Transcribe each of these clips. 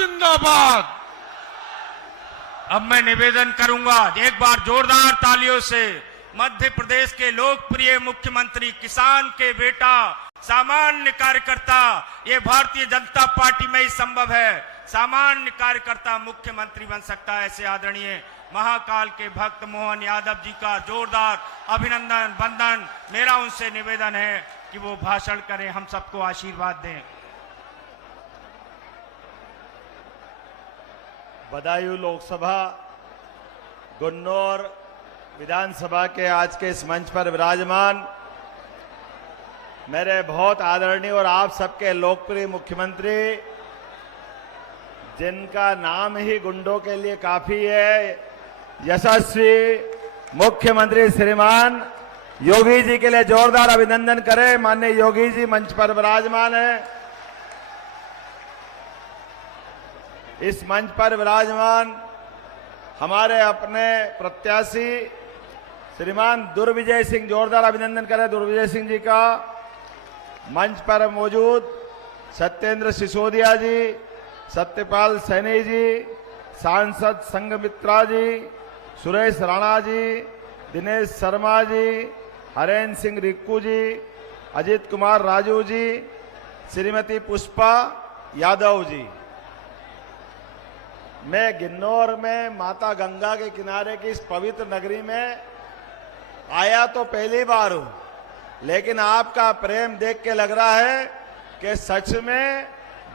जिंदाबाद। अब मैं निवेदन करूंगा एक बार जोरदार तालियों से मध्य प्रदेश के लोकप्रिय मुख्यमंत्री, किसान के बेटा, सामान्य कार्यकर्ता, ये भारतीय जनता पार्टी में ही संभव है, सामान्य कार्यकर्ता मुख्यमंत्री बन सकता है। ऐसे आदरणीय महाकाल के भक्त मोहन यादव जी का जोरदार अभिनंदन वंदन। मेरा उनसे निवेदन है कि वो भाषण करें, हम सबको आशीर्वाद दें। बदायूं लोकसभा गुन्नौर विधानसभा के आज के इस मंच पर विराजमान मेरे बहुत आदरणीय और आप सबके लोकप्रिय मुख्यमंत्री, जिनका नाम ही गुंडों के लिए काफी है, यशस्वी मुख्यमंत्री श्रीमान योगी जी के लिए जोरदार अभिनंदन करें। माननीय योगी जी मंच पर विराजमान है। इस मंच पर विराजमान हमारे अपने प्रत्याशी श्रीमान दुर्विजय सिंह, जोरदार अभिनंदन करें दुर्विजय सिंह जी का। मंच पर मौजूद सत्येंद्र सिसोदिया जी, सत्यपाल सैनी जी, सांसद संघमित्रा जी, सुरेश राणा जी, दिनेश शर्मा जी, हरेंद्र सिंह रिक्कू जी, अजित कुमार राजू जी, श्रीमती पुष्पा यादव जी। मैं गिन्नौर में माता गंगा के किनारे की इस पवित्र नगरी में आया तो पहली बार हूं, लेकिन आपका प्रेम देख के लग रहा है कि सच में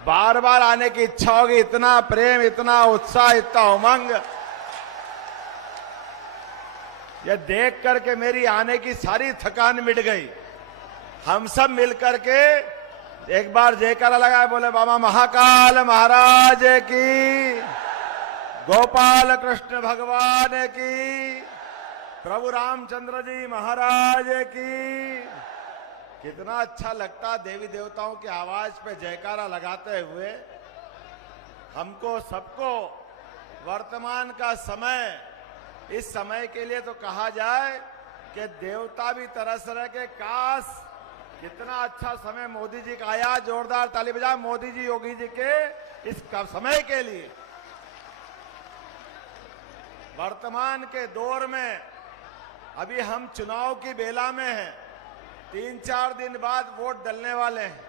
बार बार आने की इच्छा होगी। इतना प्रेम, इतना उत्साह, इतना उमंग, यह देख करके मेरी आने की सारी थकान मिट गई। हम सब मिलकर के एक बार जयकारा लगाए, बोले बाबा महाकाल महाराज की, गोपाल कृष्ण भगवान की, प्रभु रामचंद्र जी महाराज की। कितना अच्छा लगता देवी देवताओं की आवाज पे जयकारा लगाते हुए। हमको सबको वर्तमान का समय, इस समय के लिए तो कहा जाए कि देवता भी तरस रहे के काश कितना अच्छा समय मोदी जी का आया। जोरदार ताली बजाए मोदी जी, योगी जी के इस समय के लिए। वर्तमान के दौर में अभी हम चुनाव की बेला में हैं, 3-4 दिन बाद वोट डलने वाले हैं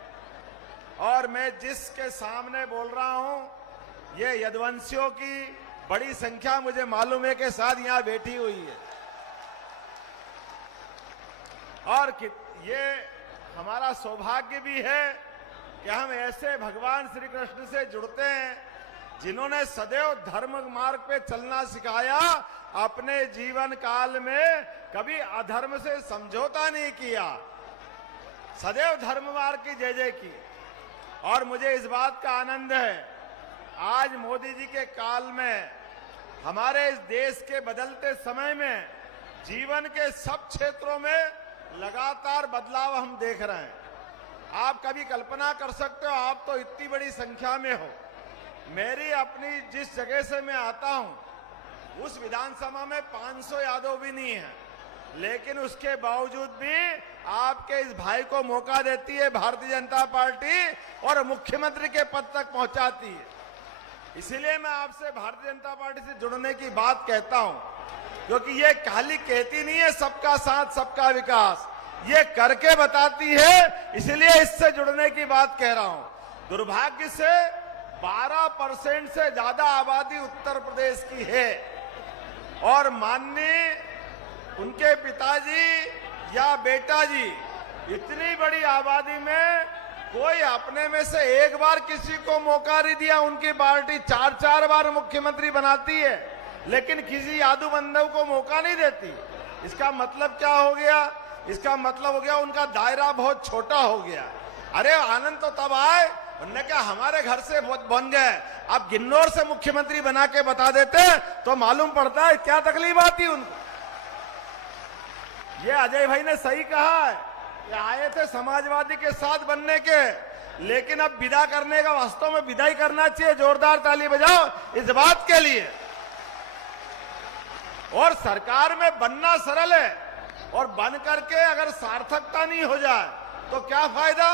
और मैं जिसके सामने बोल रहा हूं, ये यदुवंशियों की बड़ी संख्या मुझे मालूम है के साथ यहां बैठी हुई है। और ये हमारा सौभाग्य भी है कि हम ऐसे भगवान श्री कृष्ण से जुड़ते हैं जिन्होंने सदैव धर्म मार्ग पे चलना सिखाया। अपने जीवन काल में कभी अधर्म से समझौता नहीं किया, सदैव धर्म मार्ग की जय जय की। और मुझे इस बात का आनंद है, आज मोदी जी के काल में हमारे इस देश के बदलते समय में जीवन के सब क्षेत्रों में लगातार बदलाव हम देख रहे हैं। आप कभी कल्पना कर सकते हो, आप तो इतनी बड़ी संख्या में हो। मेरी अपनी जिस जगह से मैं आता हूं, उस विधानसभा में 500 यादव भी नहीं है, लेकिन उसके बावजूद भी आपके इस भाई को मौका देती है भारतीय जनता पार्टी और मुख्यमंत्री के पद तक पहुंचाती है। इसीलिए मैं आपसे भारतीय जनता पार्टी से जुड़ने की बात कहता हूं, क्योंकि ये खाली कहती नहीं है सबका साथ सबका विकास, ये करके बताती है। इसलिए इससे जुड़ने की बात कह रहा हूं। दुर्भाग्य से 12% से ज्यादा आबादी उत्तर प्रदेश की है और माननीय उनके पिताजी या बेटा जी इतनी बड़ी आबादी में कोई अपने में से एक बार किसी को मौका नहीं दिया। उनकी पार्टी 4-4 बार मुख्यमंत्री बनाती है, लेकिन किसी यादव बंधु को मौका नहीं देती। इसका मतलब क्या हो गया? इसका मतलब हो गया उनका दायरा बहुत छोटा हो गया। अरे आनंद तो तब आए, उन्होंने कहा हमारे घर से बन गए, अब गिन्नौर से मुख्यमंत्री बना के बता देते तो मालूम पड़ता है क्या तकलीफ आती उनको। ये अजय भाई ने सही कहा है कि आए थे समाजवादी के साथ बनने के, लेकिन अब विदा करने का, वास्तव में विदाई करना चाहिए। जोरदार ताली बजाओ इस बात के लिए। और सरकार में बनना सरल है और बन करके अगर सार्थकता नहीं हो जाए तो क्या फायदा।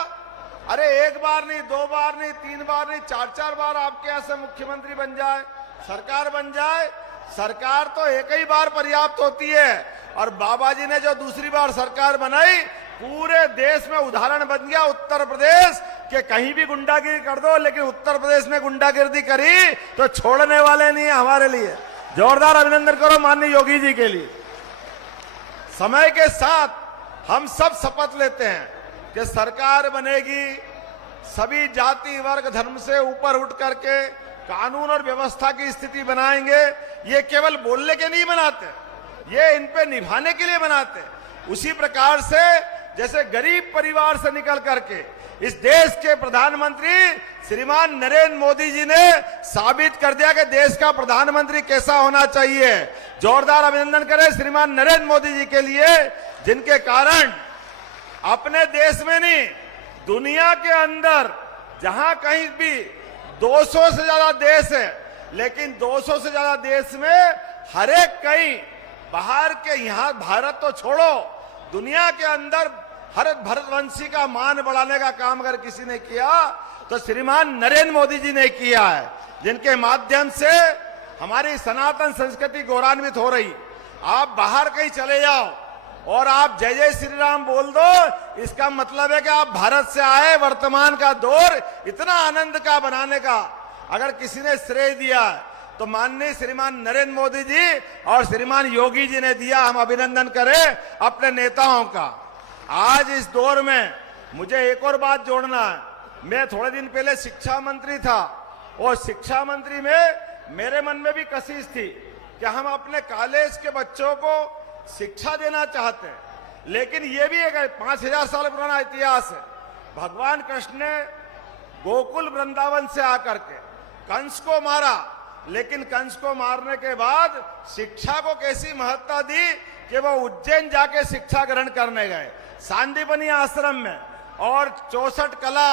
अरे एक बार नहीं, दो बार नहीं, तीन बार नहीं, चार चार बार आपके यहां से मुख्यमंत्री बन जाए, सरकार बन जाए। सरकार तो एक ही बार पर्याप्त होती है। और बाबा जी ने जो दूसरी बार सरकार बनाई, पूरे देश में उदाहरण बन गया उत्तर प्रदेश के। कहीं भी गुंडागिरी कर दो, लेकिन उत्तर प्रदेश में गुंडागिरी करी तो छोड़ने वाले नहीं है हमारे लिए। जोरदार अभिनंदन करो माननीय योगी जी के लिए। समय के साथ हम सब शपथ लेते हैं कि सरकार बनेगी, सभी जाति वर्ग धर्म से ऊपर उठ करके कानून और व्यवस्था की स्थिति बनाएंगे। ये केवल बोलने के नहीं बनाते, ये इन पे निभाने के लिए बनाते। उसी प्रकार से जैसे गरीब परिवार से निकल करके इस देश के प्रधानमंत्री श्रीमान नरेंद्र मोदी जी ने साबित कर दिया कि देश का प्रधानमंत्री कैसा होना चाहिए। जोरदार अभिनंदन करें श्रीमान नरेंद्र मोदी जी के लिए, जिनके कारण अपने देश में नहीं, दुनिया के अंदर जहां कहीं भी 200 से ज्यादा देश है, लेकिन 200 से ज्यादा देश में हर एक कहीं बाहर के, यहां भारत तो छोड़ो, दुनिया के अंदर भारतवंशी का मान बढ़ाने का काम अगर किसी ने किया तो श्रीमान नरेंद्र मोदी जी ने किया है, जिनके माध्यम से हमारी सनातन संस्कृति गौरवान्वित हो रही। आप बाहर कहीं चले जाओ और आप जय जय श्री राम बोल दो, इसका मतलब है कि आप भारत से आए। वर्तमान का दौर इतना आनंद का बनाने का अगर किसी ने श्रेय दिया तो माननीय श्रीमान नरेंद्र मोदी जी और श्रीमान योगी जी ने दिया। हम अभिनंदन करें अपने नेताओं का। आज इस दौर में मुझे एक और बात जोड़ना है। मैं थोड़े दिन पहले शिक्षा मंत्री था और शिक्षा मंत्री में मेरे मन में भी कशिश थी कि हम अपने कॉलेज के बच्चों को शिक्षा देना चाहते हैं, लेकिन ये भी एक 5000 साल पुराना इतिहास है। भगवान कृष्ण ने गोकुल वृंदावन से आकर के कंस को मारा, लेकिन कंस को मारने के बाद शिक्षा को कैसी महत्ता दी कि वो उज्जैन जाके शिक्षा ग्रहण करने गए, सांदीपनी आश्रम में। और 64 कला,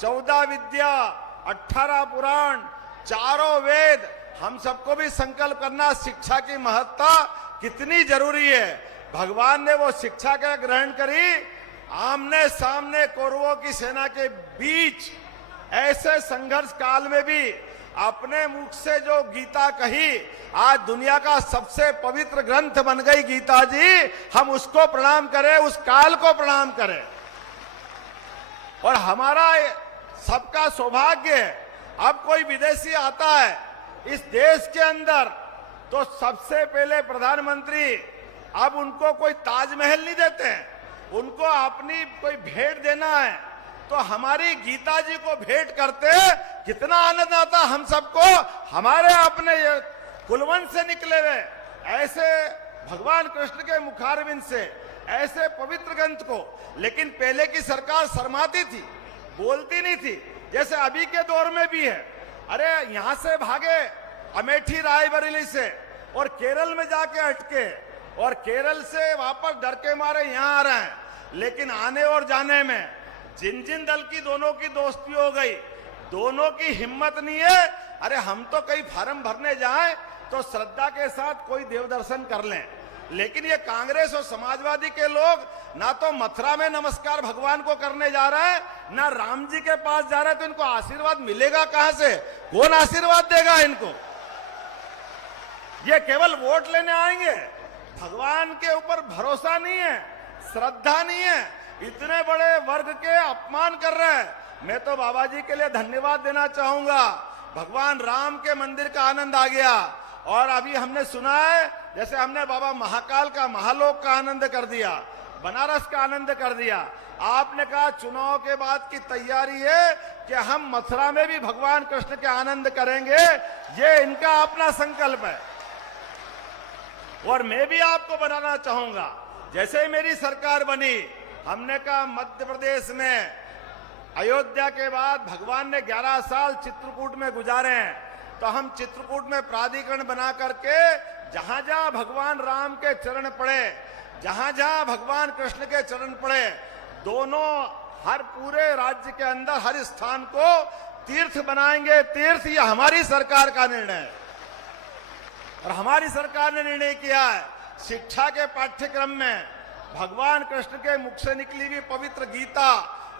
14 विद्या, 18 पुराण, चारों वेद, हम सबको भी संकल्प करना शिक्षा की महत्ता कितनी जरूरी है। भगवान ने वो शिक्षा का ग्रहण करी, आमने सामने कौरवों की सेना के बीच ऐसे संघर्ष काल में भी अपने मुख से जो गीता कही, आज दुनिया का सबसे पवित्र ग्रंथ बन गई गीता जी। हम उसको प्रणाम करें, उस काल को प्रणाम करें। और हमारा सबका सौभाग्य है, अब कोई विदेशी आता है इस देश के अंदर तो सबसे पहले प्रधानमंत्री अब उनको कोई ताजमहल नहीं देते हैं, उनको अपनी कोई भेंट देना है तो हमारी गीता जी को भेंट करते, कितना आनंद आता हम सबको। हमारे अपने कुलवंश से निकले हुए ऐसे भगवान कृष्ण के मुखारविंद से ऐसे पवित्र ग्रंथ को, लेकिन पहले की सरकार शर्माती थी, बोलती नहीं थी। जैसे अभी के दौर में भी है, अरे यहां से भागे अमेठी रायबरेली से और केरल में जाके अटके और केरल से वापस डर के मारे यहां आ रहे हैं, लेकिन आने और जाने में जिन जिन दल की दोनों की दोस्ती हो गई, दोनों की हिम्मत नहीं है। अरे हम तो कई फार्म भरने जाएं तो श्रद्धा के साथ कोई देव दर्शन कर लें, लेकिन ये कांग्रेस और समाजवादी के लोग ना तो मथुरा में नमस्कार भगवान को करने जा रहे हैं, ना राम जी के पास जा रहे हैं, तो इनको आशीर्वाद मिलेगा कहां से? कौन आशीर्वाद देगा इनको? ये केवल वोट लेने आएंगे, भगवान के ऊपर भरोसा नहीं है, श्रद्धा नहीं है, इतने बड़े वर्ग के अपमान कर रहे हैं। मैं तो बाबा जी के लिए धन्यवाद देना चाहूंगा। भगवान राम के मंदिर का आनंद आ गया और अभी हमने सुना है, जैसे हमने बाबा महाकाल का महालोक का आनंद कर दिया, बनारस का आनंद कर दिया। आपने कहा चुनाव के बाद की तैयारी है कि हम मथुरा में भी भगवान कृष्ण के आनंद करेंगे, ये इनका अपना संकल्प है। और मैं भी आपको बनाना चाहूंगा, जैसे ही मेरी सरकार बनी, हमने कहा मध्य प्रदेश में अयोध्या के बाद भगवान ने 11 साल चित्रकूट में गुजारे हैं, तो हम चित्रकूट में प्राधिकरण बना करके जहां जहां भगवान राम के चरण पड़े, जहां जहां भगवान कृष्ण के चरण पड़े, दोनों हर पूरे राज्य के अंदर हर स्थान को तीर्थ बनाएंगे। तीर्थ ये हमारी सरकार का निर्णय है और हमारी सरकार ने निर्णय किया है शिक्षा के पाठ्यक्रम में भगवान कृष्ण के मुख से निकली हुई पवित्र गीता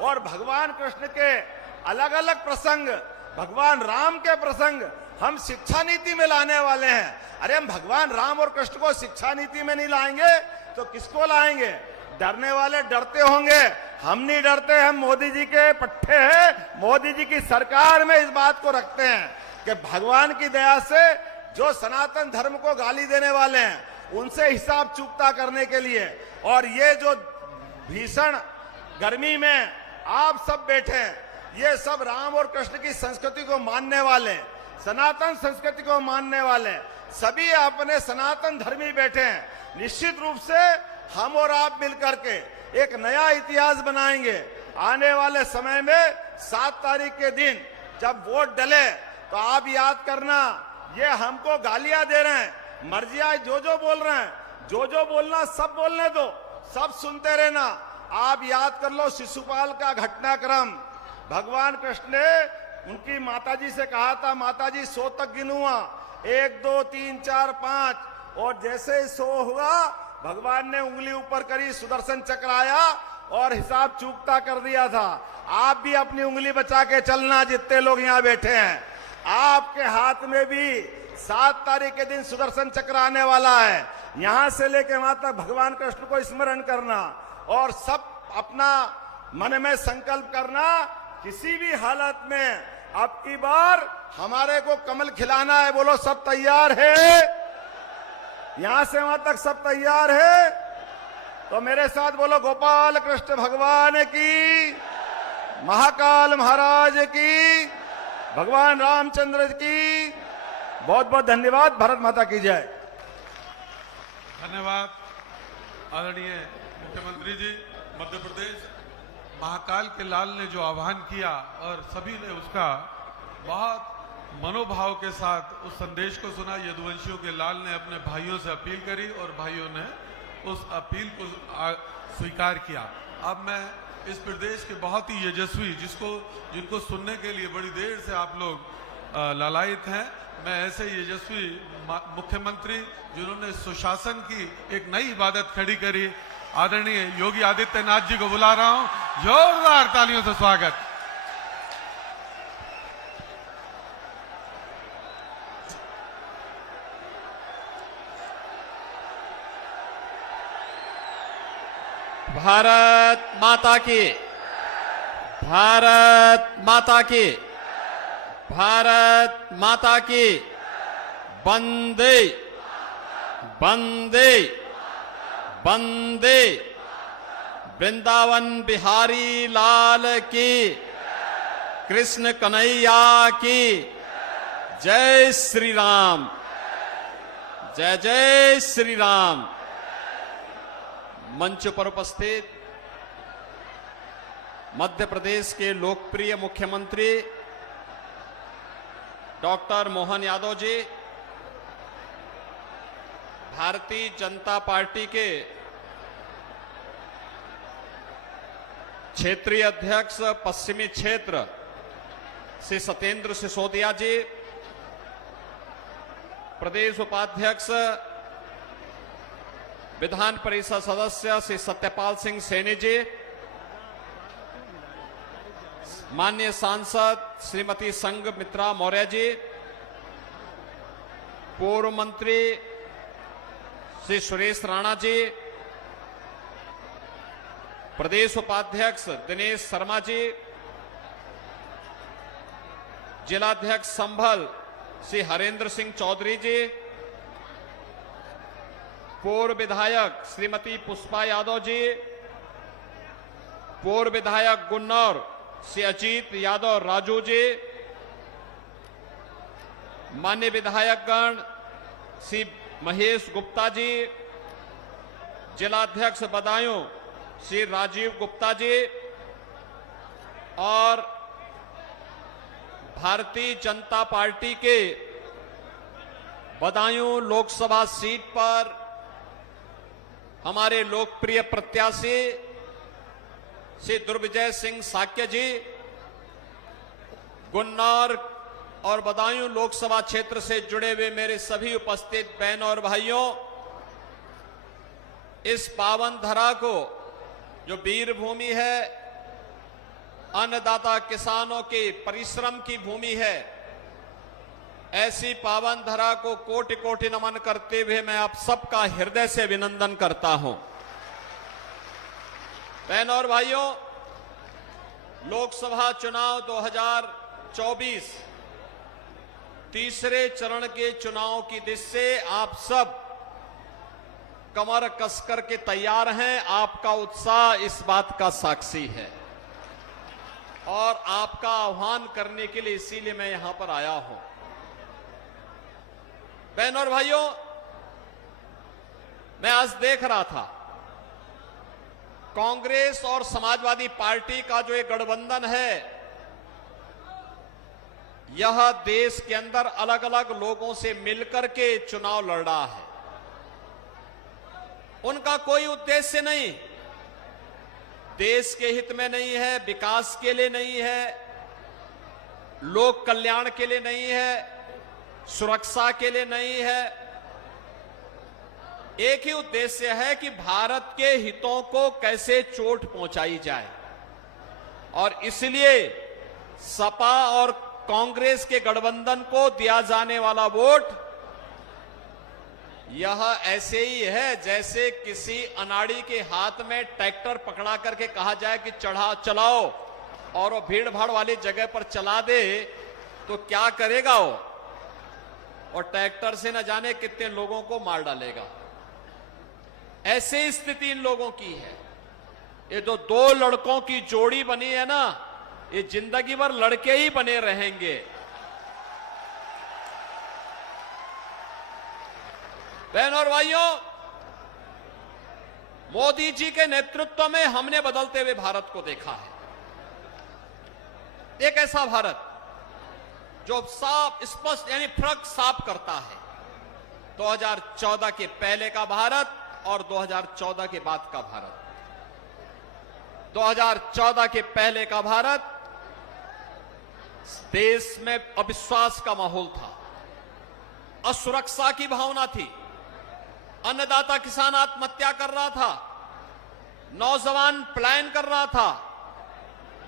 और भगवान कृष्ण के अलग अलग प्रसंग, भगवान राम के प्रसंग हम शिक्षा नीति में लाने वाले हैं। अरे हम भगवान राम और कृष्ण को शिक्षा नीति में नहीं लाएंगे तो किसको लाएंगे? डरने वाले डरते होंगे, हम नहीं डरते। हम मोदी जी के पट्टे हैं, मोदी जी की सरकार में इस बात को रखते हैं कि भगवान की दया से जो सनातन धर्म को गाली देने वाले हैं उनसे हिसाब चुकता करने के लिए, और ये जो भीषण गर्मी में आप सब बैठे हैं, ये सब राम और कृष्ण की संस्कृति को मानने वाले, सनातन संस्कृति को मानने वाले सभी अपने सनातन धर्मी बैठे हैं। निश्चित रूप से हम और आप मिलकर के एक नया इतिहास बनाएंगे। आने वाले समय में 7 तारीख के दिन जब वोट डले तो आप याद करना, ये हमको गालियां दे रहे हैं, मर्जियां जो बोल रहे हैं, जो बोलना सब बोलने दो, सब सुनते रहना। आप याद कर लो शिशुपाल का घटनाक्रम। भगवान कृष्ण ने उनकी माताजी से कहा था, माताजी 100 तक गिनूंगा, 1 2 3 4 5, और जैसे ही 100 हुआ भगवान ने उंगली ऊपर करी, सुदर्शन चक्र आया और हिसाब चूकता कर दिया था। आप भी अपनी उंगली बचा के चलना, जितने लोग यहाँ बैठे हैं, आपके हाथ में भी 7 तारीख के दिन सुदर्शन चक्र आने वाला है। यहां से लेके वहां तक भगवान कृष्ण को स्मरण करना और सब अपना मन में संकल्प करना, किसी भी हालत में अब की बार हमारे को कमल खिलाना है। बोलो सब तैयार है? यहां से वहां तक सब तैयार है? तो मेरे साथ बोलो गोपाल कृष्ण भगवान की, महाकाल महाराज की, भगवान रामचंद्र की। बहुत बहुत धन्यवाद। भारत माता की जय। धन्यवाद आदरणीय मुख्यमंत्री जी। मध्य प्रदेश महाकाल के लाल ने जो आह्वान किया और सभी ने उसका बहुत मनोभाव के साथ उस संदेश को सुना। यदुवंशियों के लाल ने अपने भाइयों से अपील करी और भाइयों ने उस अपील को स्वीकार किया। अब मैं इस प्रदेश के बहुत ही यशस्वी, जिनको सुनने के लिए बड़ी देर से आप लोग लालायित हैं, मैं ऐसे यशस्वी मुख्यमंत्री जिन्होंने सुशासन की एक नई इबादत खड़ी करी, आदरणीय योगी आदित्यनाथ जी को बुला रहा हूं। जोरदार तालियों से स्वागत। भारत माता की, भारत माता की, भारत माता की। वंदे वंदे वंदे। वृंदावन बिहारी लाल की, कृष्ण कन्हैया की। जय श्री राम, जय जय श्री राम। मंच पर उपस्थित मध्य प्रदेश के लोकप्रिय मुख्यमंत्री डॉक्टर मोहन यादव जी, भारतीय जनता पार्टी के क्षेत्रीय अध्यक्ष पश्चिमी क्षेत्र श्री सत्येंद्र सिसोदिया जी, प्रदेश उपाध्यक्ष विधान परिषद सदस्य श्री सत्यपाल सिंह सैनी जी, माननीय सांसद श्रीमती संघमित्रा मौर्य जी, पूर्व मंत्री श्री सुरेश राणा जी, प्रदेश उपाध्यक्ष दिनेश शर्मा जी, जिलाध्यक्ष संभल श्री हरेंद्र सिंह चौधरी जी, पूर्व विधायक श्रीमती पुष्पा यादव जी, पूर्व विधायक गुन्नौर श्री अजीत यादव राजू जी, मान्य विधायकगण श्री महेश गुप्ता जी, जिलाध्यक्ष बदायूं श्री राजीव गुप्ता जी और भारतीय जनता पार्टी के बदायूं लोकसभा सीट पर हमारे लोकप्रिय प्रत्याशी श्री दुर्विजय सिंह साक्य जी, गुन्नौर और बदायूं लोकसभा क्षेत्र से जुड़े हुए मेरे सभी उपस्थित बहनों और भाइयों, इस पावन धरा को जो वीर भूमि है, अन्नदाता किसानों के परिश्रम की भूमि है। ऐसी पावन धरा को कोटि कोटि नमन करते हुए मैं आप सबका हृदय से अभिनंदन करता हूं। बहनों और भाइयों, लोकसभा चुनाव 2024 तीसरे चरण के चुनाव की दिशा से आप सब कमर कसकर के तैयार हैं। आपका उत्साह इस बात का साक्षी है और आपका आह्वान करने के लिए इसीलिए मैं यहां पर आया हूं। बहनों और भाइयों, मैं आज देख रहा था कांग्रेस और समाजवादी पार्टी का जो एक गठबंधन है, यह देश के अंदर अलग अलग लोगों से मिलकर के चुनाव लड़ रहा है। उनका कोई उद्देश्य नहीं, देश के हित में नहीं है, विकास के लिए नहीं है, लोक कल्याण के लिए नहीं है, सुरक्षा के लिए नहीं है। एक ही उद्देश्य है कि भारत के हितों को कैसे चोट पहुंचाई जाए। और इसलिए सपा और कांग्रेस के गठबंधन को दिया जाने वाला वोट यह ऐसे ही है जैसे किसी अनाड़ी के हाथ में ट्रैक्टर पकड़ा करके कहा जाए कि चलाओ, और वो भीड़ भाड़ वाली जगह पर चला दे तो क्या करेगा वो, और ट्रैक्टर से न जाने कितने लोगों को मार डालेगा। ऐसे स्थिति इन लोगों की है। ये जो दो लड़कों की जोड़ी बनी है ना, ये जिंदगी भर लड़के ही बने रहेंगे। बहनों और भाइयों, मोदी जी के नेतृत्व में हमने बदलते हुए भारत को देखा है। एक ऐसा भारत जो साफ स्पष्ट यानी फर्क साफ करता है 2014 के पहले का भारत और 2014 के बाद का भारत। 2014 के पहले का भारत, देश में अविश्वास का माहौल था, असुरक्षा की भावना थी, अन्नदाता किसान आत्महत्या कर रहा था, नौजवान पलायन कर रहा था,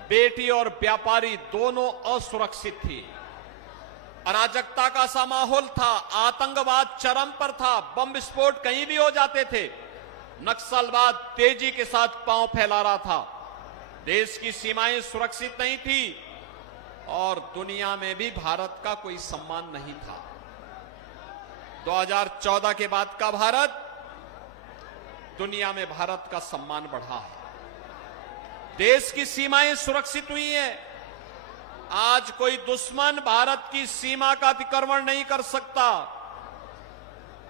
बेटी और व्यापारी दोनों असुरक्षित थी, अराजकता का सा माहौल था, आतंकवाद चरम पर था, बम विस्फोट कहीं भी हो जाते थे, नक्सलवाद तेजी के साथ पांव फैला रहा था, देश की सीमाएं सुरक्षित नहीं थी और दुनिया में भी भारत का कोई सम्मान नहीं था। 2014 के बाद का भारत, दुनिया में भारत का सम्मान बढ़ा है, देश की सीमाएं सुरक्षित हुई हैं। आज कोई दुश्मन भारत की सीमा का अतिक्रमण नहीं कर सकता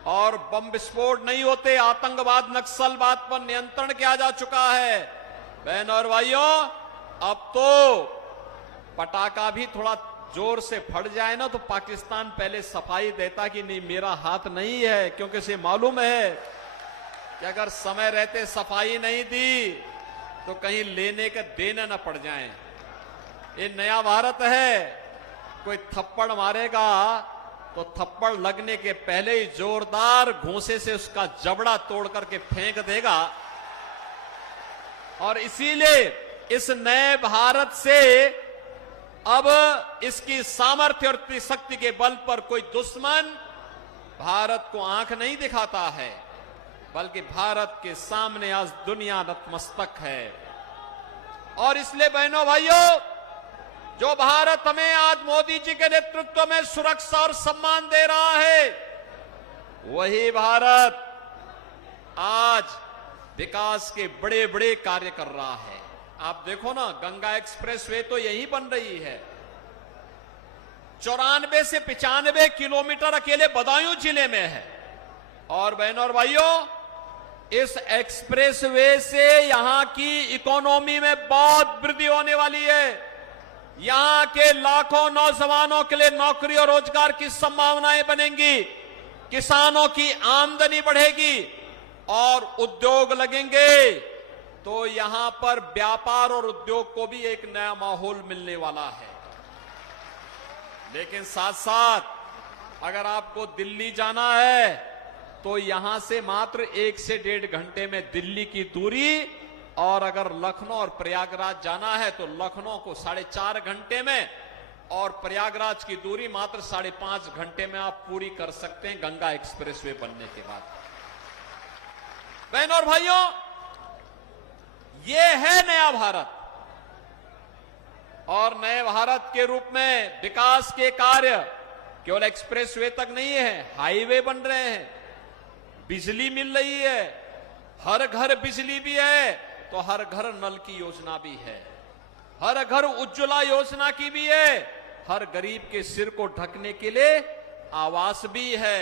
और बम विस्फोट नहीं होते, आतंकवाद नक्सलवाद पर नियंत्रण किया जा चुका है। बहनों और भाइयों, अब तो पटाखा भी थोड़ा जोर से फट जाए ना तो पाकिस्तान पहले सफाई देता कि नहीं मेरा हाथ नहीं है, क्योंकि इसे मालूम है कि अगर समय रहते सफाई नहीं दी तो कहीं लेने के देने न पड़ जाएं। ये नया भारत है, कोई थप्पड़ मारेगा तो थप्पड़ लगने के पहले ही जोरदार घूंसे से उसका जबड़ा तोड़ करके फेंक देगा। और इसीलिए इस नए भारत से अब इसकी सामर्थ्य और शक्ति के बल पर कोई दुश्मन भारत को आंख नहीं दिखाता है, बल्कि भारत के सामने आज दुनिया नतमस्तक है। और इसलिए बहनों भाइयों, जो भारत हमें आज मोदी जी के नेतृत्व में सुरक्षा और सम्मान दे रहा है, वही भारत आज विकास के बड़े बड़े कार्य कर रहा है। आप देखो ना, गंगा एक्सप्रेसवे तो यही बन रही है। 94 से 95 किलोमीटर अकेले बदायूं जिले में है। और बहनों और भाइयों, इस एक्सप्रेसवे से यहां की इकोनॉमी में बहुत वृद्धि होने वाली है। यहां के लाखों नौजवानों के लिए नौकरी और रोजगार की संभावनाएं बनेंगी, किसानों की आमदनी बढ़ेगी और उद्योग लगेंगे, तो यहां पर व्यापार और उद्योग को भी एक नया माहौल मिलने वाला है। लेकिन साथ साथ अगर आपको दिल्ली जाना है तो यहां से मात्र 1 से 1.5 घंटे में दिल्ली की दूरी और अगर लखनऊ और प्रयागराज जाना है तो लखनऊ को 4.5 घंटे में और प्रयागराज की दूरी मात्र 5.5 घंटे में आप पूरी कर सकते हैं गंगा एक्सप्रेसवे बनने के बाद। बहनों और भाइयों, ये है नया भारत। और नए भारत के रूप में विकास के कार्य केवल एक्सप्रेसवे तक नहीं है, हाईवे बन रहे हैं, बिजली मिल रही है, हर घर बिजली भी है तो हर घर नल की योजना भी है, हर घर उज्ज्वला योजना की भी है, हर गरीब के सिर को ढकने के लिए आवास भी है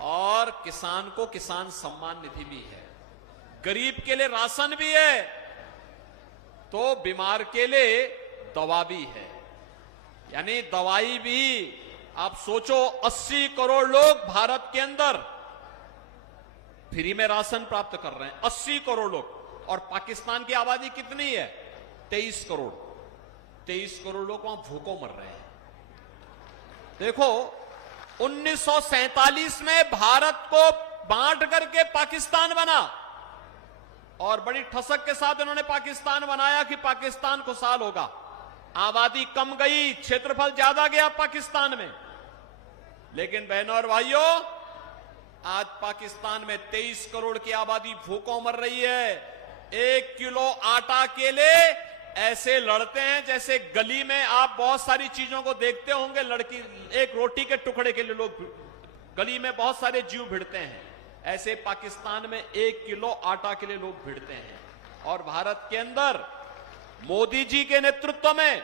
और किसान को किसान सम्मान निधि भी है, गरीब के लिए राशन भी है तो बीमार के लिए दवा भी है। यानी दवाई भी आप सोचो, 80 करोड़ लोग भारत के अंदर फ्री में राशन प्राप्त कर रहे हैं, 80 करोड़ लोग। और पाकिस्तान की आबादी कितनी है? 23 करोड़। 23 करोड़ लोग वहां भूखों मर रहे हैं। देखो, 1947 में भारत को बांट करके पाकिस्तान बना और बड़ी ठसक के साथ इन्होंने पाकिस्तान बनाया कि पाकिस्तान खुशहाल होगा। आबादी कम गई, क्षेत्रफल ज्यादा गया पाकिस्तान में, लेकिन बहनों और भाइयों, आज पाकिस्तान में 23 करोड़ की आबादी भूखों मर रही है। 1 किलो आटा के लिए ऐसे लड़ते हैं जैसे गली में आप बहुत सारी चीजों को देखते होंगे, लड़की एक रोटी के टुकड़े के लिए लोग गली में बहुत सारे जीव भिड़ते हैं, ऐसे पाकिस्तान में 1 किलो आटा के लिए लोग भिड़ते हैं। और भारत के अंदर मोदी जी के नेतृत्व में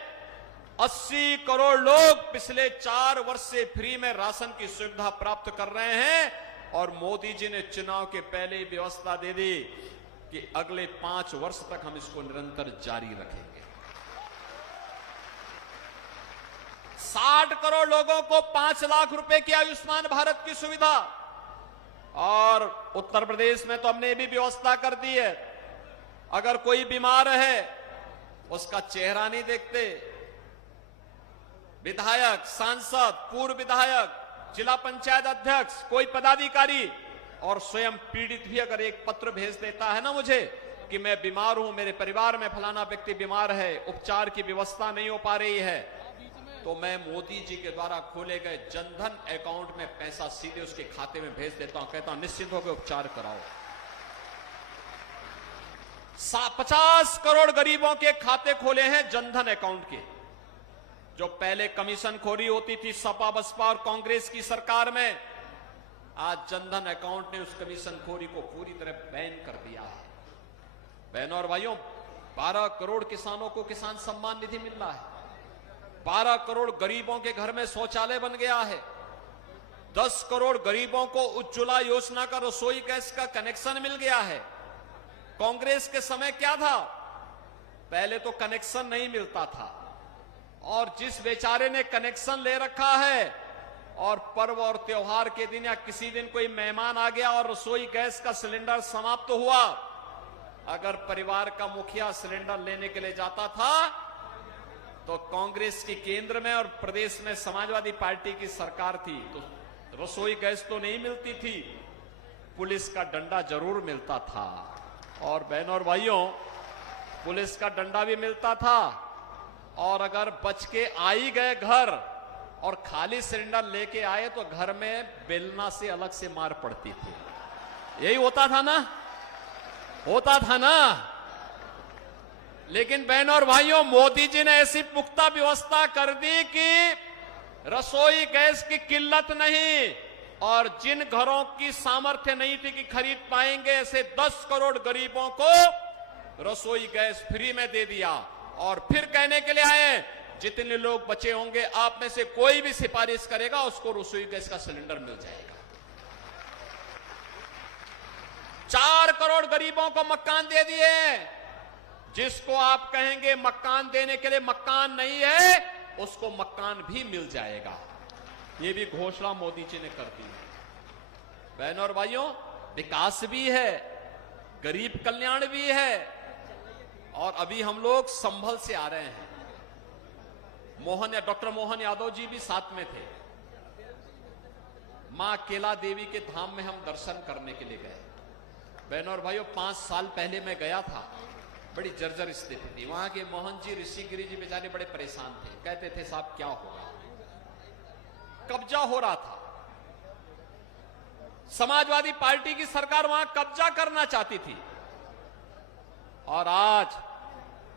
80 करोड़ लोग पिछले 4 वर्ष से फ्री में राशन की सुविधा प्राप्त कर रहे हैं। और मोदी जी ने चुनाव के पहले ही व्यवस्था दे दी कि अगले 5 वर्ष तक हम इसको निरंतर जारी रखेंगे। 60 करोड़ लोगों को 5 लाख रुपए की आयुष्मान भारत की सुविधा। और उत्तर प्रदेश में तो हमने ये भी व्यवस्था कर दी है, अगर कोई बीमार है उसका चेहरा नहीं देखते, विधायक, सांसद, पूर्व विधायक, जिला पंचायत अध्यक्ष, कोई पदाधिकारी और स्वयं पीड़ित भी अगर एक पत्र भेज देता है ना मुझे कि मैं बीमार हूं, मेरे परिवार में फलाना व्यक्ति बीमार है, उपचार की व्यवस्था नहीं हो पा रही है, तो मैं मोदी जी के द्वारा खोले गए जनधन अकाउंट में पैसा सीधे उसके खाते में भेज देता हूं, कहता हूं निश्चिंत होकर उपचार कराओ। 50 करोड़ गरीबों के खाते खोले हैं जनधन अकाउंट के। जो पहले कमीशन खोरी होती थी सपा, बसपा और कांग्रेस की सरकार में, आज जनधन अकाउंट ने उस कमीशन खोरी को पूरी तरह बैन कर दिया है। बहनों और भाइयों, 12 करोड़ किसानों को किसान सम्मान निधि मिल रहा है, 12 करोड़ गरीबों के घर में शौचालय बन गया है, 10 करोड़ गरीबों को उज्ज्वला योजना का रसोई गैस का कनेक्शन मिल गया है। कांग्रेस के समय क्या था? पहले तो कनेक्शन नहीं मिलता था और जिस बेचारे ने कनेक्शन ले रखा है और पर्व और त्योहार के दिन या किसी दिन कोई मेहमान आ गया और रसोई गैस का सिलेंडर समाप्त हुआ, अगर परिवार का मुखिया सिलेंडर लेने के लिए जाता था तो कांग्रेस की केंद्र में और प्रदेश में समाजवादी पार्टी की सरकार थी, तो रसोई गैस तो नहीं मिलती थी, पुलिस का डंडा जरूर मिलता था। और बहनों और भाइयों, पुलिस का डंडा भी मिलता था और अगर बच के आ ही गए घर और खाली सिलेंडर लेके आए तो घर में बेलना से अलग से मार पड़ती थी। यही होता था ना, होता था ना। लेकिन बहनों और भाइयों, मोदी जी ने ऐसी पुख्ता व्यवस्था कर दी कि रसोई गैस की किल्लत नहीं, और जिन घरों की सामर्थ्य नहीं थी कि खरीद पाएंगे, ऐसे 10 करोड़ गरीबों को रसोई गैस फ्री में दे दिया। और फिर कहने के लिए आए, जितने लोग बचे होंगे आप में से कोई भी सिफारिश करेगा उसको रसोई गैस का सिलेंडर मिल जाएगा। 4 करोड़ गरीबों को मकान दे दिए। जिसको आप कहेंगे मकान देने के लिए मकान नहीं है, उसको मकान भी मिल जाएगा। ये भी घोषणा मोदी जी ने कर दी। बहनों और भाइयों, विकास भी है, गरीब कल्याण भी है। और अभी हम लोग संभल से आ रहे हैं, डॉक्टर मोहन यादव जी भी साथ में थे। मां केला देवी के धाम में हम दर्शन करने के लिए गए। बहनों और भाइयों, 5 साल पहले मैं गया था, बड़ी जर्जर स्थिति थी। वहां के मोहन जी, ऋषिगिरी जी बेचारे बड़े परेशान थे। कहते थे साहब क्या होगा, कब्जा हो रहा था। समाजवादी पार्टी की सरकार वहां कब्जा करना चाहती थी। और आज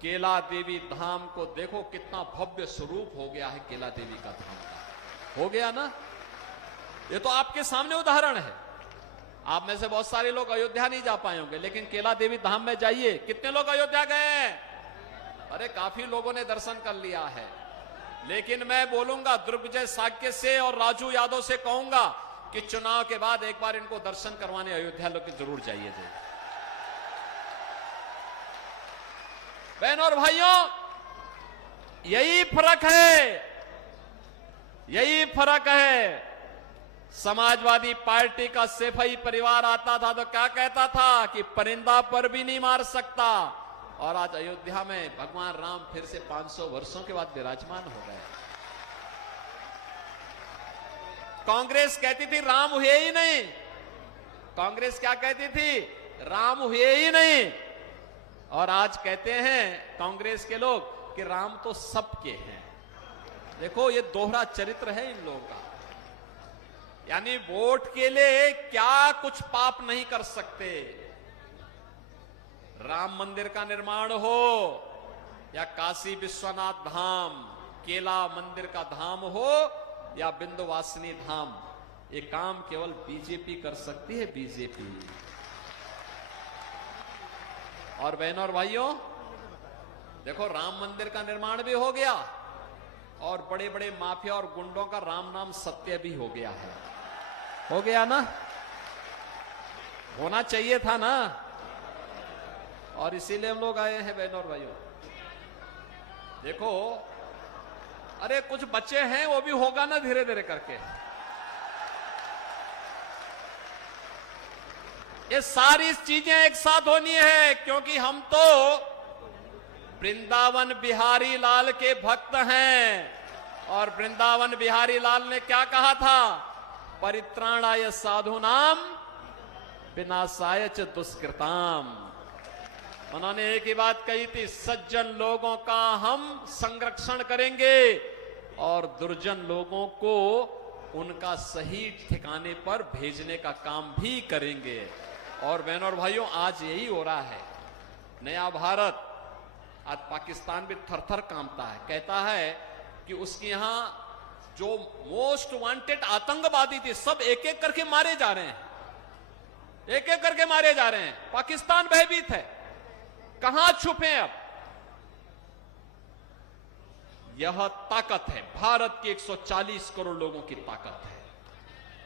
केला देवी धाम को देखो, कितना भव्य स्वरूप हो गया है केला देवी का धाम का। हो गया ना, ये तो आपके सामने उदाहरण है। आप में से बहुत सारे लोग अयोध्या नहीं जा पाए होंगे, लेकिन केला देवी धाम में जाइए। कितने लोग अयोध्या गए हैं? अरे काफी लोगों ने दर्शन कर लिया है। लेकिन मैं बोलूंगा, दुर्गजय साक्य से और राजू यादव से कहूंगा कि चुनाव के बाद एक बार इनको दर्शन करवाने अयोध्या लोग जरूर जाइए। बहनों और भाइयों, यही फर्क है, यही फर्क है। समाजवादी पार्टी का सेफई परिवार आता था तो क्या कहता था कि परिंदा पर भी नहीं मार सकता। और आज अयोध्या में भगवान राम फिर से 500 वर्षों के बाद विराजमान हो गए। कांग्रेस कहती थी राम हुए ही नहीं। कांग्रेस क्या कहती थी? राम हुए ही नहीं। और आज कहते हैं कांग्रेस के लोग कि राम तो सबके हैं। देखो, ये दोहरा चरित्र है इन लोगों का। यानी वोट के लिए क्या कुछ पाप नहीं कर सकते। राम मंदिर का निर्माण हो या काशी विश्वनाथ धाम, केला मंदिर का धाम हो या विंध्यवासिनी धाम, ये काम केवल बीजेपी कर सकती है, बीजेपी। और बहनों और भाइयों, देखो राम मंदिर का निर्माण भी हो गया और बड़े बड़े माफिया और गुंडों का राम नाम सत्य भी हो गया है। हो गया ना, होना चाहिए था ना। और इसीलिए हम लोग आए हैं बहनों और भाइयों। देखो, अरे कुछ बच्चे हैं, वो भी होगा ना धीरे धीरे करके। ये सारी चीजें एक साथ होनी है, क्योंकि हम तो वृंदावन बिहारी लाल के भक्त हैं। और वृंदावन बिहारी लाल ने क्या कहा था? परित्राणाय साधूनाम विनाशाय च दुष्कृताम। उन्होंने एक ही बात कही थी, सज्जन लोगों का हम संरक्षण करेंगे और दुर्जन लोगों को उनका सही ठिकाने पर भेजने का काम भी करेंगे। और बहनों और भाइयों, आज यही हो रहा है। नया भारत, आज पाकिस्तान भी थर थर कांपता है। कहता है कि उसके यहां जो मोस्ट वांटेड आतंकवादी थे, सब एक एक करके मारे जा रहे हैं, एक एक करके मारे जा रहे हैं। पाकिस्तान भयभीत है, कहां छुपे अब? यह ताकत है, भारत की 140 करोड़ लोगों की ताकत है।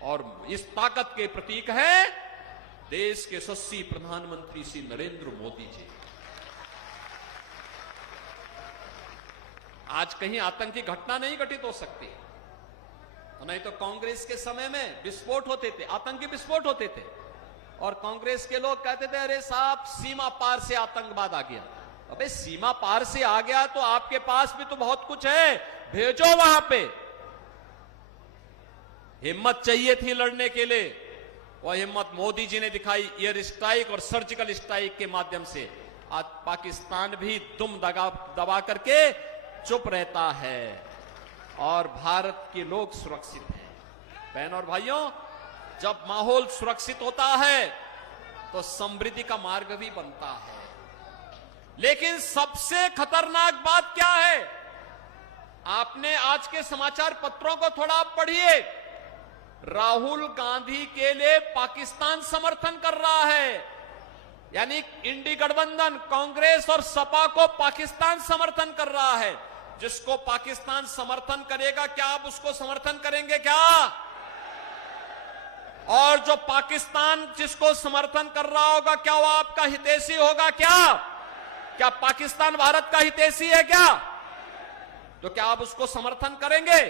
और इस ताकत के प्रतीक है देश के यशस्वी प्रधानमंत्री श्री नरेंद्र मोदी जी। आज कहीं आतंकी घटना नहीं घटित हो सकती, नहीं तो कांग्रेस के समय में विस्फोट होते थे, आतंकी विस्फोट होते थे। और कांग्रेस के लोग कहते थे, अरे साहब सीमा पार से आतंकवाद आ गया। अबे सीमा पार से आ गया तो आपके पास भी तो बहुत कुछ है, भेजो वहां पे। हिम्मत चाहिए थी लड़ने के लिए, वह हिम्मत मोदी जी ने दिखाई एयर स्ट्राइक और सर्जिकल स्ट्राइक के माध्यम से। आज पाकिस्तान भी दुम दबा करके चुप रहता है और भारत के लोग सुरक्षित हैं। बहनों और भाइयों, जब माहौल सुरक्षित होता है तो समृद्धि का मार्ग भी बनता है। लेकिन सबसे खतरनाक बात क्या है? आपने आज के समाचार पत्रों को थोड़ा आप पढ़िए। राहुल गांधी के लिए पाकिस्तान समर्थन कर रहा है, यानी इंडी गठबंधन कांग्रेस और सपा को पाकिस्तान समर्थन कर रहा है। जिसको पाकिस्तान समर्थन करेगा, क्या आप उसको समर्थन करेंगे क्या? और जो पाकिस्तान जिसको समर्थन कर रहा होगा, क्या वो आपका हितैषी होगा क्या? क्या पाकिस्तान भारत का हितैषी है क्या? तो क्या आप उसको समर्थन करेंगे?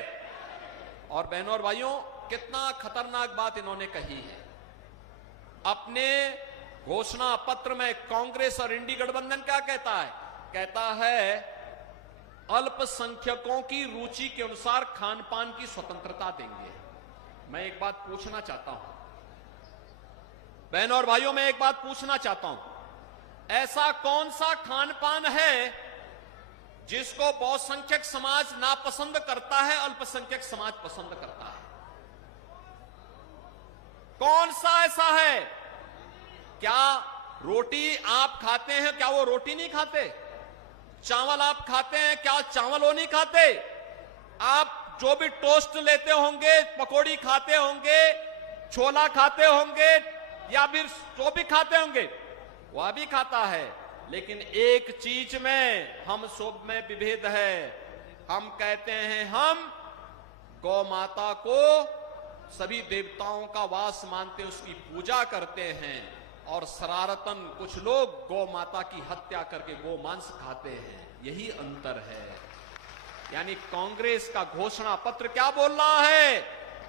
और बहनों और भाइयों, कितना खतरनाक बात इन्होंने कही है। अपने घोषणा पत्र में कांग्रेस और इंडी गठबंधन क्या कहता है? कहता है अल्पसंख्यकों की रुचि के अनुसार खान पान की स्वतंत्रता देंगे। मैं एक बात पूछना चाहता हूं बहनों और भाइयों, मैं एक बात पूछना चाहता हूं, ऐसा कौन सा खान पान है जिसको बहुसंख्यक समाज नापसंद करता है, अल्पसंख्यक समाज पसंद करता है? कौन सा ऐसा है? क्या रोटी आप खाते हैं, क्या वो रोटी नहीं खाते? चावल आप खाते हैं, क्या चावल वो नहीं खाते? आप जो भी टोस्ट लेते होंगे, पकौड़ी खाते होंगे, छोला खाते होंगे, या फिर जो भी खाते होंगे वह भी खाता है। लेकिन एक चीज में हम सब में विभेद है। हम कहते हैं हम गौ माता को सभी देवताओं का वास मानते, उसकी पूजा करते हैं, और शरारतन कुछ लोग गौ माता की हत्या करके गौ मांस खाते हैं। यही अंतर है। यानी कांग्रेस का घोषणा पत्र क्या बोल रहा है?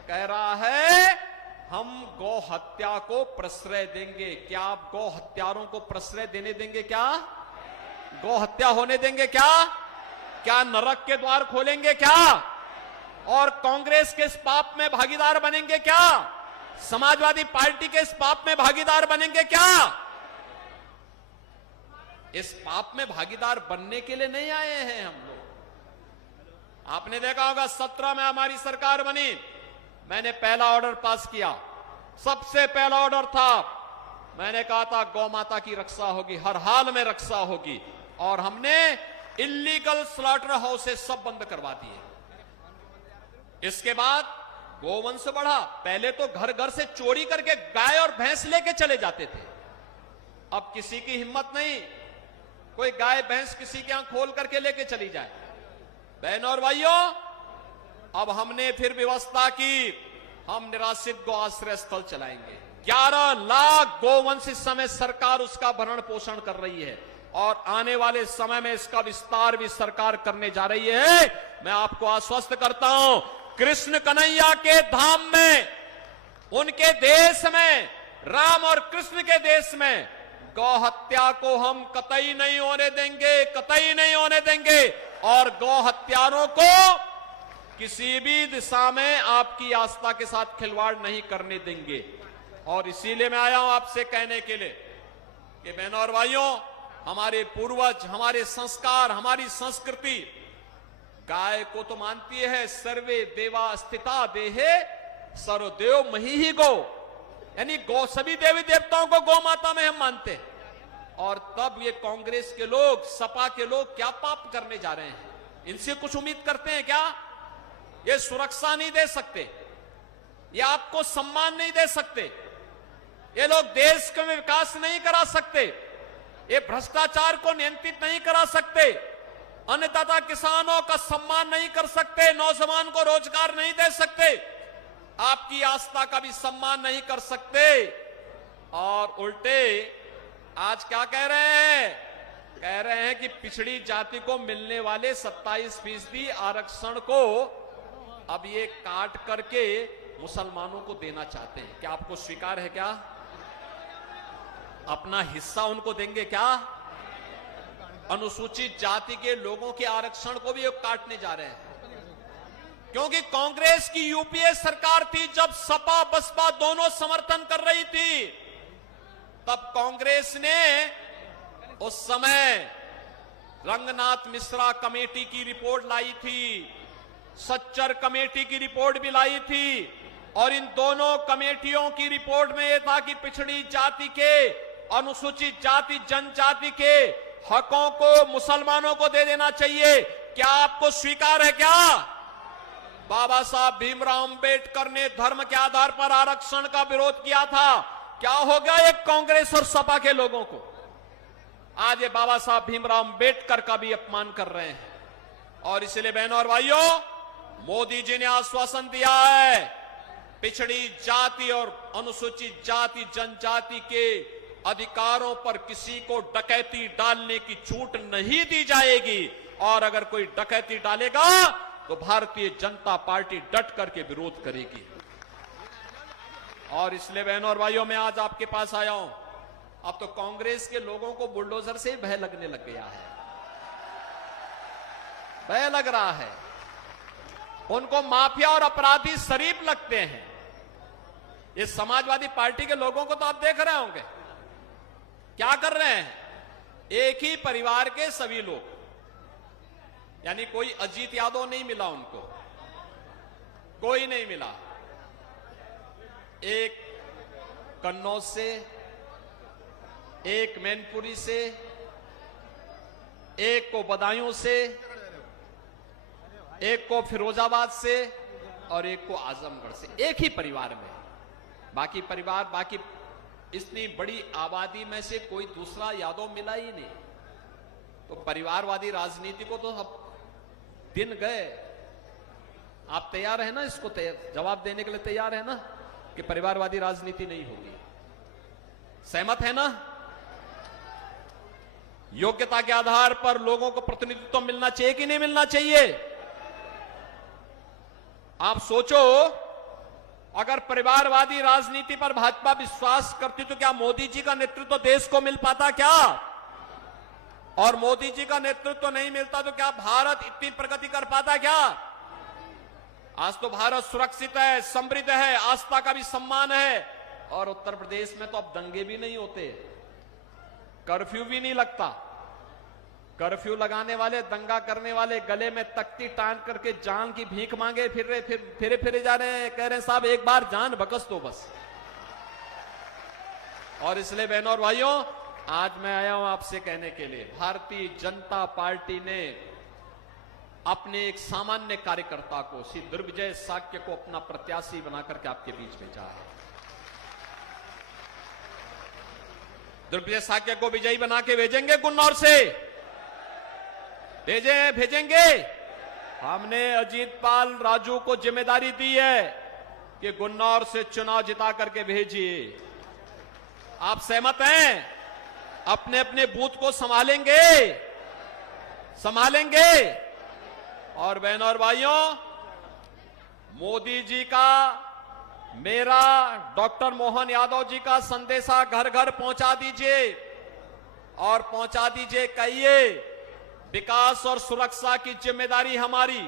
कह रहा है हम गौ हत्या को प्रश्रय देंगे। क्या आप गौ हत्यारों को प्रश्रय देने देंगे? क्या गौ हत्या होने देंगे? क्या नरक के द्वार खोलेंगे? क्या और कांग्रेस के इस पाप में भागीदार बनेंगे? क्या समाजवादी पार्टी के इस पाप में भागीदार बनेंगे? क्या इस पाप में भागीदार बनने के लिए नहीं आए हैं हम लोग। आपने देखा होगा 17 में हमारी सरकार बनी, मैंने पहला ऑर्डर पास किया। सबसे पहला ऑर्डर था, मैंने कहा था गौ माता की रक्षा होगी, हर हाल में रक्षा होगी, और हमने इलीगल स्लॉटर हाउसेस सब बंद करवा दिए। इसके बाद गोवंश बढ़ा। पहले तो घर घर से चोरी करके गाय और भैंस लेके चले जाते थे। अब किसी की हिम्मत नहीं, कोई गाय भैंस किसी के यहां खोल करके लेके चली जाए। बहनों और भाइयों, अब हमने फिर व्यवस्था की, हम निराश्रित गौ आश्रय स्थल चलाएंगे। 11 लाख गोवंश इस समय सरकार उसका भरण पोषण कर रही है, और आने वाले समय में इसका विस्तार भी सरकार करने जा रही है। मैं आपको आश्वस्त करता हूं, कृष्ण कन्हैया के धाम में, उनके देश में, राम और कृष्ण के देश में गौ हत्या को हम कतई नहीं होने देंगे, कतई नहीं होने देंगे। और गौ हत्यारों को किसी भी दिशा में आपकी आस्था के साथ खिलवाड़ नहीं करने देंगे। और इसीलिए मैं आया हूं आपसे कहने के लिए कि बहनों और भाइयों, हमारे पूर्वज, हमारे संस्कार, हमारी संस्कृति गाय को तो मानती है, सर्वे देवा स्थिता देहे सर्वदेव मही ही गौ, यानी गौ, सभी देवी देवताओं को गौ माता में हम मानते हैं। और तब ये कांग्रेस के लोग, सपा के लोग क्या पाप करने जा रहे हैं? इनसे कुछ उम्मीद करते हैं क्या? ये सुरक्षा नहीं दे सकते, ये आपको सम्मान नहीं दे सकते, ये लोग देश का विकास नहीं करा सकते, ये भ्रष्टाचार को नियंत्रित नहीं करा सकते, अन्नदाता किसानों का सम्मान नहीं कर सकते, नौजवान को रोजगार नहीं दे सकते, आपकी आस्था का भी सम्मान नहीं कर सकते। और उल्टे आज क्या कह रहे हैं? कह रहे हैं कि पिछड़ी जाति को मिलने वाले 27% आरक्षण को अब ये काट करके मुसलमानों को देना चाहते हैं। क्या आपको स्वीकार है? क्या अपना हिस्सा उनको देंगे? क्या अनुसूचित जाति के लोगों के आरक्षण को भी ये काटने जा रहे हैं? क्योंकि कांग्रेस की यूपीए सरकार थी, जब सपा बसपा दोनों समर्थन कर रही थी, तब कांग्रेस ने उस समय रंगनाथ मिश्रा कमेटी की रिपोर्ट लाई थी, सच्चर कमेटी की रिपोर्ट भी लाई थी, और इन दोनों कमेटियों की रिपोर्ट में यह था कि पिछड़ी जाति के, अनुसूचित जाति जनजाति के हकों को मुसलमानों को दे देना चाहिए। क्या आपको स्वीकार है? क्या बाबा साहब भीमराव अंबेडकर ने धर्म के आधार पर आरक्षण का विरोध किया था? क्या हो गया एक कांग्रेस और सपा के लोगों को? आज ये बाबा साहब भीमराव अंबेडकर का भी अपमान कर रहे हैं। और इसलिए बहनों और भाइयों, मोदी जी ने आश्वासन दिया है, पिछड़ी जाति और अनुसूचित जाति जनजाति के अधिकारों पर किसी को डकैती डालने की छूट नहीं दी जाएगी, और अगर कोई डकैती डालेगा तो भारतीय जनता पार्टी डट करके विरोध करेगी। और इसलिए बहनों और भाइयों, मैं आज आपके पास आया हूं। अब तो कांग्रेस के लोगों को बुलडोजर से ही भय लगने लग गया है, भय लग रहा है। उनको माफिया और अपराधी शरीफ लगते हैं। ये समाजवादी पार्टी के लोगों को तो आप देख रहे होंगे क्या कर रहे हैं। एक ही परिवार के सभी लोग, यानी कोई अजीत यादव नहीं मिला उनको, कोई नहीं मिला। एक कन्नौज से, एक मैनपुरी से, एक को बदायूं से, एक को फिरोजाबाद से और एक को आजमगढ़ से, एक ही परिवार में। बाकी परिवार, बाकी इतनी बड़ी आबादी में से कोई दूसरा यादव मिला ही नहीं। तो परिवारवादी राजनीति को तो अब दिन गए। आप तैयार है ना इसको जवाब देने के लिए तैयार है ना कि परिवारवादी राजनीति नहीं होगी? सहमत है ना? योग्यता के आधार पर लोगों को प्रतिनिधित्व मिलना चाहिए कि नहीं मिलना चाहिए? आप सोचो, अगर परिवारवादी राजनीति पर भाजपा विश्वास करती तो क्या मोदी जी का नेतृत्व देश को मिल पाता क्या? और मोदी जी का नेतृत्व नहीं मिलता तो क्या भारत इतनी प्रगति कर पाता क्या? आज तो भारत सुरक्षित है, समृद्ध है, आस्था का भी सम्मान है। और उत्तर प्रदेश में तो अब दंगे भी नहीं होते, कर्फ्यू भी नहीं लगता। कर्फ्यू लगाने वाले, दंगा करने वाले गले में तख्ती टांग करके जान की भीख मांगे फिरे जा रहे हैं, कह रहे हैं साहब एक बार जान बकस दो बस। और इसलिए बहनों और भाइयों, आज मैं आया हूं आपसे कहने के लिए, भारतीय जनता पार्टी ने अपने एक सामान्य कार्यकर्ता को, श्री दुर्विजय साक्य को अपना प्रत्याशी बनाकर के आपके बीच भेजा है। दुर्विजय साक्य को विजयी बना के भेजेंगे गुन्नौर से, भेजेंगे। हमने अजीत पाल राजू को जिम्मेदारी दी है कि गुन्नौर से चुनाव जिता करके भेजिए। आप सहमत हैं? अपने अपने बूथ को संभालेंगे। और बहनों और भाइयों, मोदी जी का, मेरा, डॉक्टर मोहन यादव जी का संदेशा घर घर पहुंचा दीजिए और पहुंचा दीजिए। कहिए विकास और सुरक्षा की जिम्मेदारी हमारी,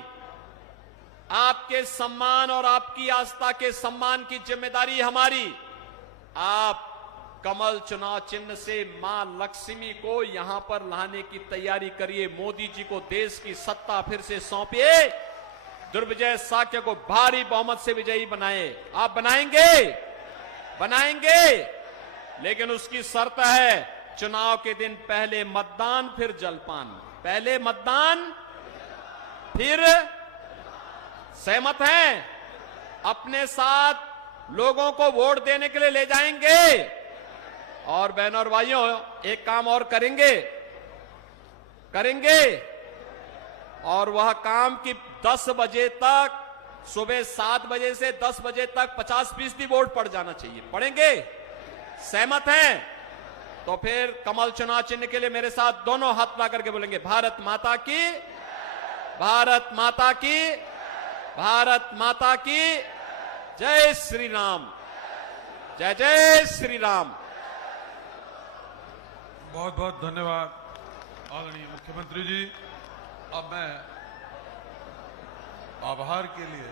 आपके सम्मान और आपकी आस्था के सम्मान की जिम्मेदारी हमारी। आप कमल चुनाव चिन्ह से मां लक्ष्मी को यहां पर लाने की तैयारी करिए। मोदी जी को देश की सत्ता फिर से सौंपिए। दुर्विजय साक्य को भारी बहुमत से विजयी बनाए। आप बनाएंगे, लेकिन उसकी शर्त है चुनाव के दिन पहले मतदान फिर जलपान। पहले मतदान फिर। सहमत हैं? अपने साथ लोगों को वोट देने के लिए ले जाएंगे। और बहनों और भाइयों, एक काम और करेंगे और वह काम कि 10 बजे तक, सुबह 7 बजे से 10 बजे तक 50% वोट पड़ जाना चाहिए। पड़ेंगे? सहमत हैं? तो फिर कमल चुनाव चिन्ह के लिए मेरे साथ दोनों हाथ ला करके बोलेंगे, भारत माता की, भारत माता की, भारत माता की जय श्री राम, जय जय श्री राम। बहुत बहुत धन्यवाद आदरणीय मुख्यमंत्री जी। अब मैं आभार के लिए